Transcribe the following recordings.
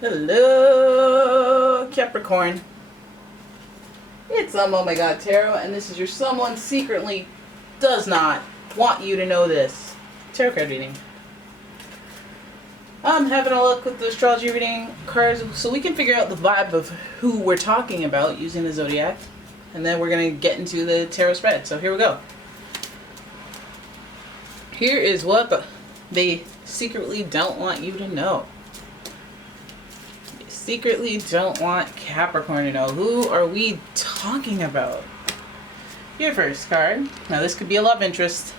Hello, Capricorn. It's umomgtarot, and this is your someone secretly does not want you to know this. Tarot card reading. I'm having a look with the astrology reading cards so we can figure out the vibe of who we're talking about using the zodiac. And then we're going to get into the tarot spread. So here we go. Here is what they secretly don't want you to know. They secretly don't want Capricorn to know. Who are we talking about? Your first card. Now this could be a love interest.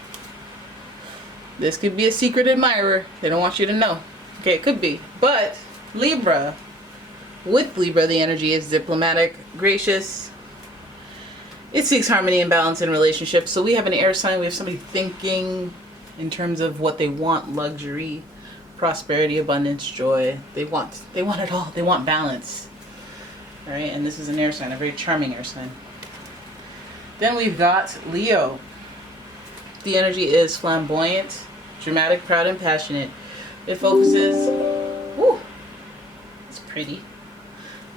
This could be a secret admirer. They don't want you to know. Okay, it could be. But Libra. With Libra, the energy is diplomatic, gracious. It seeks harmony and balance in relationships. So we have an air sign. We have somebody thinking in terms of what they want: luxury, prosperity, abundance, joy. They want it all. They want balance. All right, and this is an air sign, a very charming air sign. Then we've got Leo. The energy is flamboyant, dramatic, proud, and passionate. It focuses. Woo, it's pretty.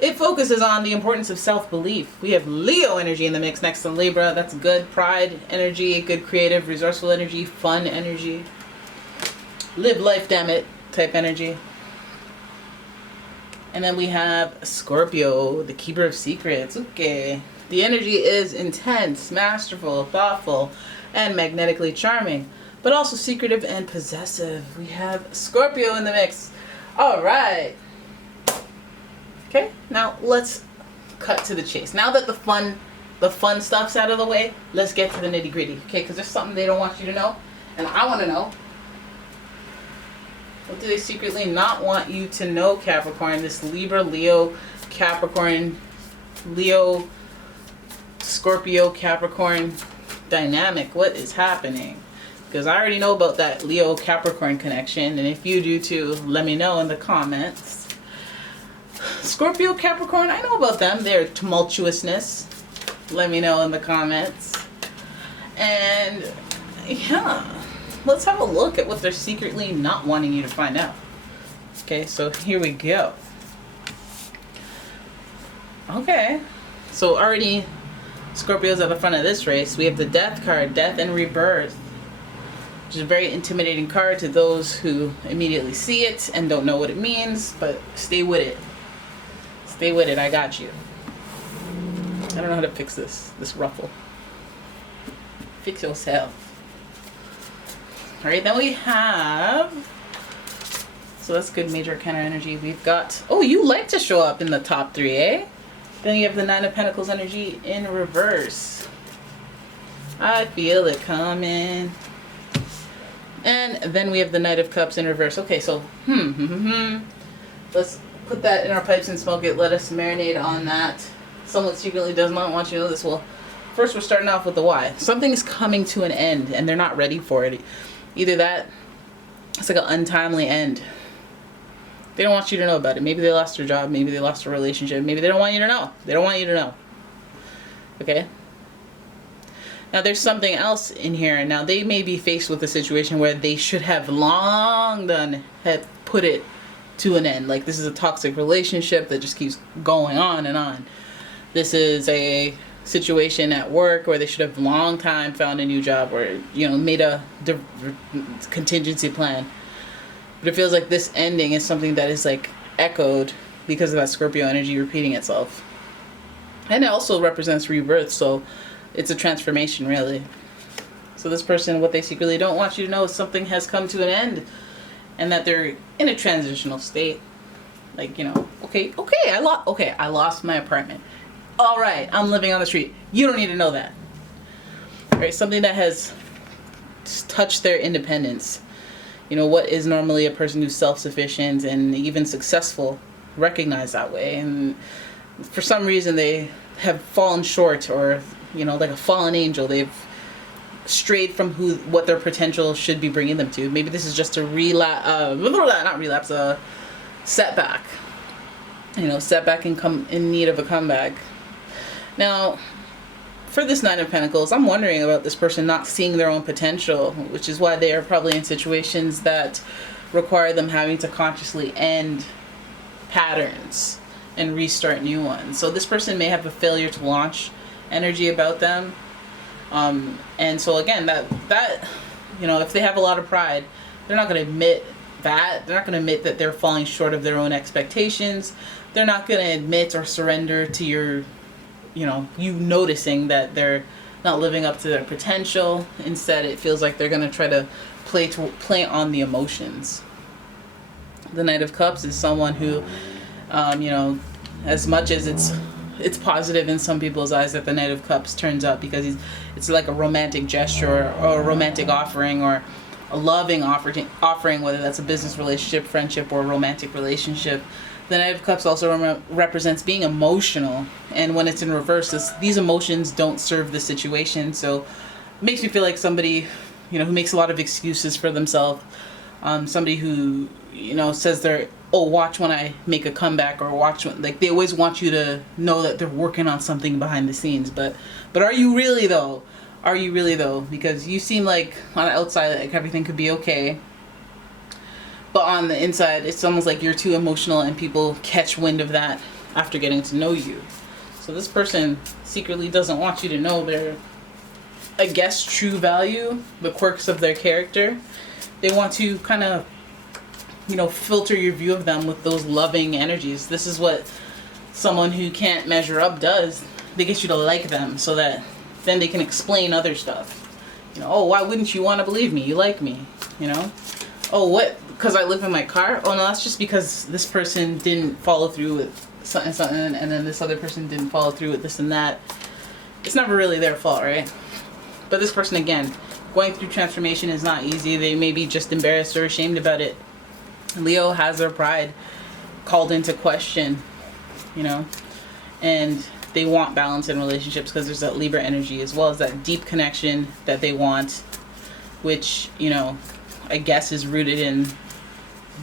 It focuses on the importance of self-belief. We have Leo energy in the mix next to Libra. That's good. Pride energy, good creative, resourceful energy, fun energy. Live life, damn it, type energy. And then we have Scorpio, the keeper of secrets. Okay. The energy is intense, masterful, thoughtful, and magnetically charming, but also secretive and possessive. We have Scorpio in the mix. All right. Okay, now let's cut to the chase. Now that the fun stuff's out of the way, let's get to the nitty gritty. Okay, because there's something they don't want you to know, and I want to know. What do they secretly not want you to know, Capricorn? This Libra, Leo, Capricorn, Leo, Scorpio, Capricorn dynamic. What is happening? Because I already know about that Leo Capricorn connection, and if you do too, let me know in the comments. Scorpio, Capricorn, I know about them. Their tumultuousness. Let me know in the comments. And yeah, let's have a look at what they're secretly not wanting you to find out. Okay, so here we go. Okay, so already Scorpio's at the front of this race. We have the Death card, Death and Rebirth, which is a very intimidating card to those who immediately see it and don't know what it means, but stay with it. Stay with it, I got you. I don't know how to fix this ruffle. Fix yourself. Alright, then we have, so that's good major arcana energy. We've got, oh, you like to show up in the top three, eh? Then you have the Nine of Pentacles energy in reverse. I feel it coming. And then we have the Knight of Cups in reverse. Okay, so, let's put that in our pipes and smoke it. Let us marinate on that. Someone secretly does not want you to know this. Well, first we're starting off with the why. Something is coming to an end and they're not ready for it. Either that, it's like an untimely end. They don't want you to know about it. Maybe they lost their job. Maybe they lost a relationship. Maybe they don't want you to know. They don't want you to know. Okay? Now there's something else in here. Now they may be faced with a situation where they should have long done have put it to an end. Like this is a toxic relationship that just keeps going on and on. This is a situation at work where they should have long time found a new job or, you know, made a contingency plan. But it feels like this ending is something that is like echoed because of that Scorpio energy repeating itself. And it also represents rebirth, so it's a transformation really. So this person, what they secretly don't want you to know is something has come to an end and that they're in a transitional state. Like, you know, okay, I lost my apartment. All right, I'm living on the street. You don't need to know that. All right, something that has touched their independence. You know, what is normally a person who's self-sufficient and even successful recognized that way. And for some reason they have fallen short, or, you know, like a fallen angel. They've strayed from what their potential should be bringing them to. Maybe this is just a setback. You know, setback and come in need of a comeback. Now, for this Nine of Pentacles, I'm wondering about this person not seeing their own potential, which is why they are probably in situations that require them having to consciously end patterns and restart new ones. So this person may have a failure to launch energy about them. And so again, that if they have a lot of pride, they're not going to admit that. They're not going to admit that they're falling short of their own expectations. They're not going to admit or surrender to you noticing that they're not living up to their potential. Instead, it feels like they're going to try to play on the emotions. The Knight of Cups is someone who, as much as it's positive in some people's eyes that the Knight of Cups turns up, because it's like a romantic gesture or a romantic offering or a loving offering, whether that's a business relationship, friendship, or a romantic relationship. The Knight of Cups also represents being emotional, and when it's in reverse, these emotions don't serve the situation. So it makes me feel like somebody, who makes a lot of excuses for themselves. Somebody who, says watch when I make a comeback, or watch when, like, they always want you to know that they're working on something behind the scenes. But are you really though? Are you really though? Because you seem like on the outside, like everything could be okay. But on the inside, it's almost like you're too emotional, and people catch wind of that after getting to know you. So this person secretly doesn't want you to know their, I guess, true value, the quirks of their character. They want to kind of, filter your view of them with those loving energies. This is what someone who can't measure up does. They get you to like them so that then they can explain other stuff. Why wouldn't you want to believe me? You like me, Oh, what? Because I live in my car? Oh, no, that's just because this person didn't follow through with something, and then this other person didn't follow through with this and that. It's never really their fault, right? But this person, again, going through transformation is not easy. They may be just embarrassed or ashamed about it. Leo has their pride called into question, and they want balance in relationships because there's that Libra energy, as well as that deep connection that they want, which, I guess is rooted in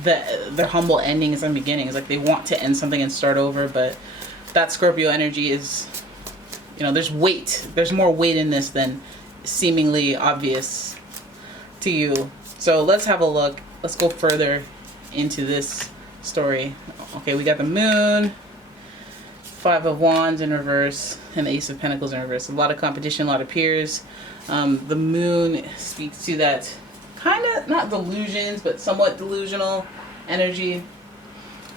the humble endings and beginnings. Like, they want to end something and start over, but that Scorpio energy is, there's weight. There's more weight in this than seemingly obvious to you. So let's have a look. Let's go further into this story. Okay, we got the Moon, Five of Wands in reverse, and the Ace of Pentacles in reverse. A lot of competition, a lot of peers. The Moon speaks to that kind of, not delusions, but somewhat delusional energy.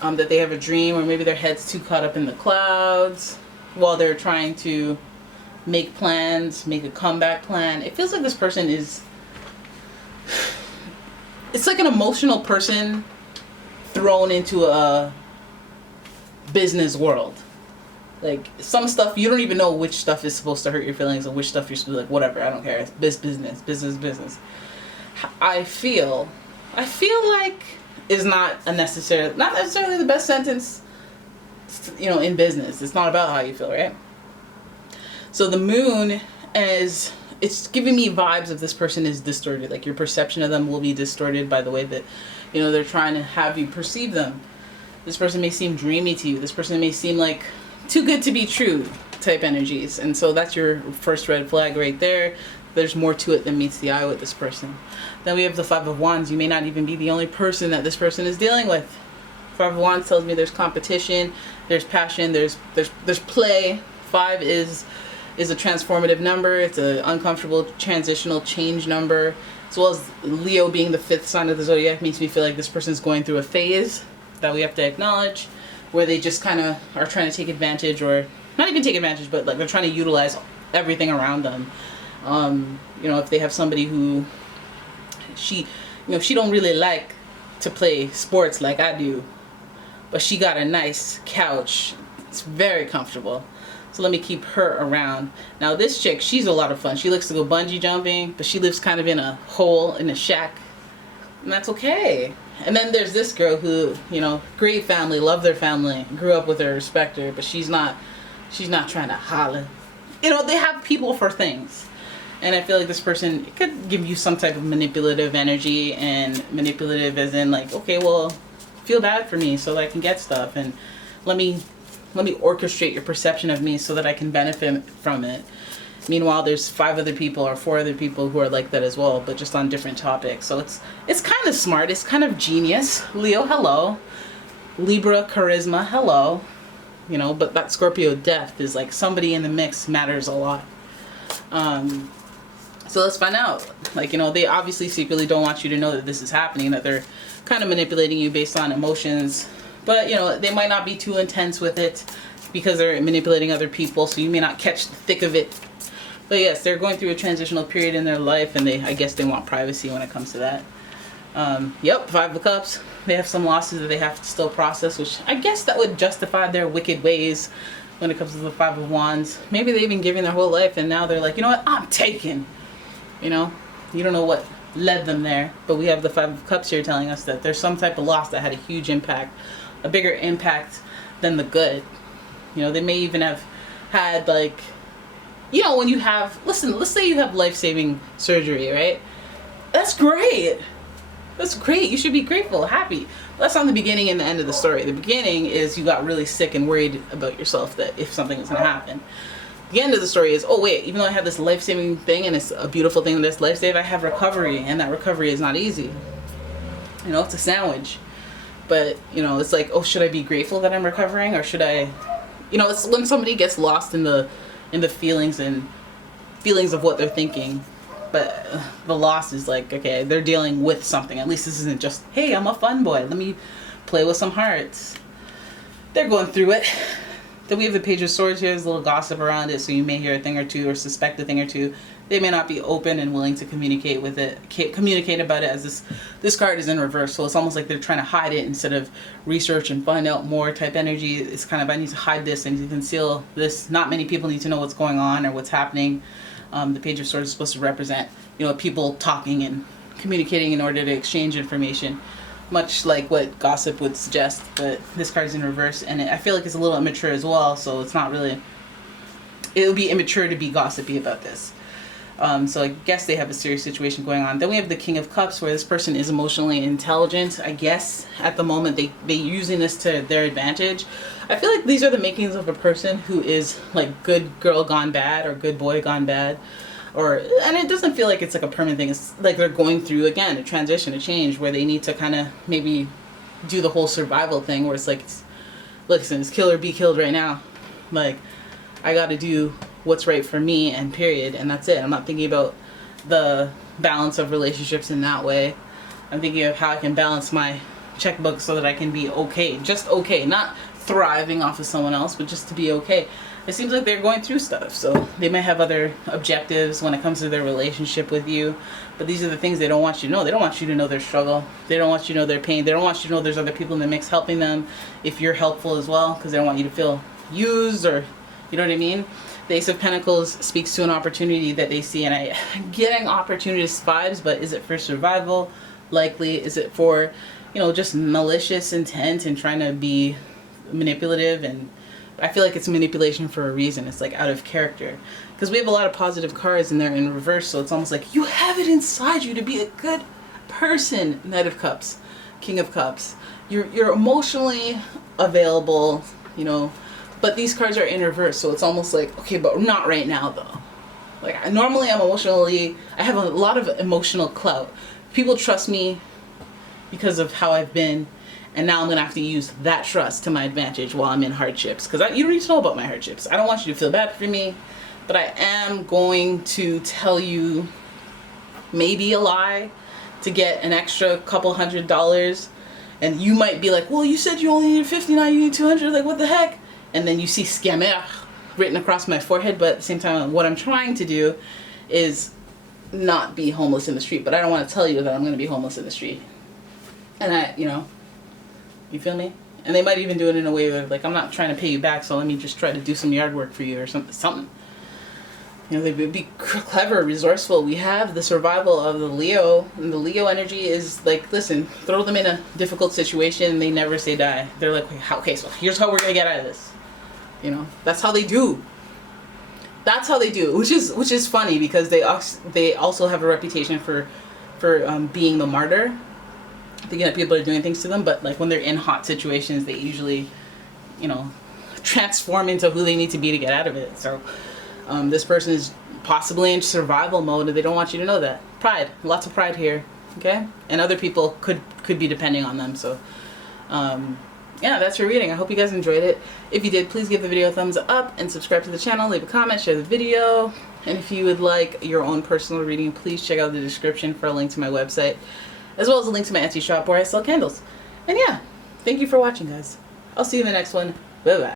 That they have a dream, or maybe their head's too caught up in the clouds while they're trying to make plans, make a comeback plan. It feels like this person is, it's like an emotional person thrown into a business world. Like, some stuff, you don't even know which stuff is supposed to hurt your feelings and which stuff you're supposed to be like, whatever, I don't care. It's business. I feel like is not necessarily the best sentence, in business. It's not about how you feel, right? So the Moon it's giving me vibes of this person is distorted. Like, your perception of them will be distorted by the way that, they're trying to have you perceive them. This person may seem dreamy to you. This person may seem like too good to be true type energies. And so that's your first red flag right there. There's more to it than meets the eye with this person. Then we have the Five of Wands. You may not even be the only person that this person is dealing with. Five of Wands tells me there's competition, there's passion, there's play. Five is a transformative number. It's an uncomfortable transitional change number. As well as Leo being the fifth sign of the zodiac makes me feel like this person's going through a phase that we have to acknowledge, where they just kind of are trying to take advantage, or not even take advantage, but like they're trying to utilize everything around them. If they have somebody who she don't really like to play sports like I do, but she got a nice couch. It's very comfortable. So let me keep her around. Now this chick, she's a lot of fun. She likes to go bungee jumping, but she lives kind of in a hole, in a shack. And that's okay. And then there's this girl who, great family, love their family, grew up with her, respect her, but she's not trying to holler. They have people for things. And I feel like this person, it could give you some type of manipulative energy, and manipulative as in like, okay, well, feel bad for me so that I can get stuff, and let me orchestrate your perception of me so that I can benefit from it. Meanwhile, there's 5 other people or 4 other people who are like that as well, but just on different topics. So it's kind of smart. It's kind of genius. Leo, hello. Libra, charisma, hello. You know, but that Scorpio depth is like somebody in the mix matters a lot. So let's find out. Like, you know, they obviously secretly don't want you to know that this is happening, that they're kind of manipulating you based on emotions. But, you know, they might not be too intense with it because they're manipulating other people, so you may not catch the thick of it. But yes, they're going through a transitional period in their life, and I guess they want privacy when it comes to that. Yep, Five of Cups. They have some losses that they have to still process, which I guess that would justify their wicked ways when it comes to the Five of Wands. Maybe they've been giving their whole life, and now they're like, you know what, I'm taken. You know, you don't know what led them there, but we have the Five of Cups here telling us that there's some type of loss that had a huge impact, a bigger impact than the good. You know, they may even have had, like, you know, when you have, listen, let's say you have life-saving surgery, right? That's great. That's great. You should be grateful, happy. That's not the beginning and the end of the story. The beginning is you got really sick and worried about yourself, that if something is going to happen. The end of the story is, oh wait, even though I have this life-saving thing and it's a beautiful thing that's life-saving, I have recovery, and that recovery is not easy. You know, it's a sandwich. But, you know, it's like, oh, should I be grateful that I'm recovering, or should I, you know, it's when somebody gets lost in the feelings of what they're thinking. But the loss is like, okay, they're dealing with something. At least this isn't just, hey, I'm a fun boy, let me play with some hearts. They're going through it. Then we have the Page of Swords here. There's a little gossip around it, so you may hear a thing or two or suspect a thing or two. They may not be open and willing to communicate with it, communicate about it, as this card is in reverse. So it's almost like they're trying to hide it instead of research and find out more type energy. It's kind of, I need to hide this, I need to conceal this. Not many people need to know what's going on or what's happening. The Page of Swords is supposed to represent, you know, people talking and communicating in order to exchange information, much like what gossip would suggest. But this card's in reverse, and I feel like it's a little immature as well, so it's not really, it would be immature to be gossipy about this. So I guess they have a serious situation going on. Then we have the King of Cups, where this person is emotionally intelligent. I guess at the moment they're using this to their advantage. I feel like these are the makings of a person who is like good girl gone bad or good boy gone bad. And it doesn't feel like it's like a permanent thing. It's like they're going through, again, a transition, a change, where they need to kind of maybe do the whole survival thing, where it's like, listen, it's kill or be killed right now. Like, I got to do what's right for me, and period, and that's it. I'm not thinking about the balance of relationships in that way. I'm thinking of how I can balance my checkbook so that I can be okay, just okay, not thriving off of someone else, but just to be okay. It seems like they're going through stuff, so they may have other objectives when it comes to their relationship with you, but these are the things they don't want you to know. They don't want you to know their struggle. They don't want you to know their pain. They don't want you to know there's other people in the mix helping them if you're helpful as well, because they don't want you to feel used, or, you know what I mean? The Ace of Pentacles speaks to an opportunity that they see, and I'm getting opportunist vibes, but is it for survival? Likely. Is it for, you know, just malicious intent and trying to be manipulative? And I feel like it's manipulation for a reason. It's like out of character, because we have a lot of positive cards and they're in reverse, so it's almost like you have it inside you to be a good person. Knight of Cups, King of Cups. You're emotionally available, you know, but these cards are in reverse, so it's almost like, okay, but not right now though. Like, normally I have a lot of emotional clout. People trust me because of how I've been, and now I'm going to have to use that trust to my advantage while I'm in hardships. Because you don't need to know about my hardships. I don't want you to feel bad for me, but I am going to tell you maybe a lie to get an extra couple $100. And you might be like, well, you said you only needed 50, now you need 200. Like, what the heck? And then you see scammer written across my forehead. But at the same time, what I'm trying to do is not be homeless in the street. But I don't want to tell you that I'm going to be homeless in the street. And you know, you feel me? And they might even do it in a way where, like, I'm not trying to pay you back, so let me just try to do some yard work for you or something. You know, they would be clever, resourceful. We have the survival of the Leo, and the Leo energy is like, listen, throw them in a difficult situation and they never say die. They're like, okay, so here's how we're going to get out of this. You know, that's how they do. That's how they do, which is funny, because they also have a reputation for being the martyr. Thinking that people are doing things to them, but like when they're in hot situations, they usually, you know, transform into who they need to be to get out of it. So this person is possibly in survival mode, and they don't want you to know that. Pride, lots of pride here, okay? And other people could be depending on them. So yeah, that's your reading. I hope you guys enjoyed it. If you did, please give the video a thumbs up and subscribe to the channel, leave a comment, share the video. And if you would like your own personal reading, please check out the description for a link to my website, as well as a link to my Etsy shop where I sell candles. And yeah, thank you for watching, guys. I'll see you in the next one. Bye-bye.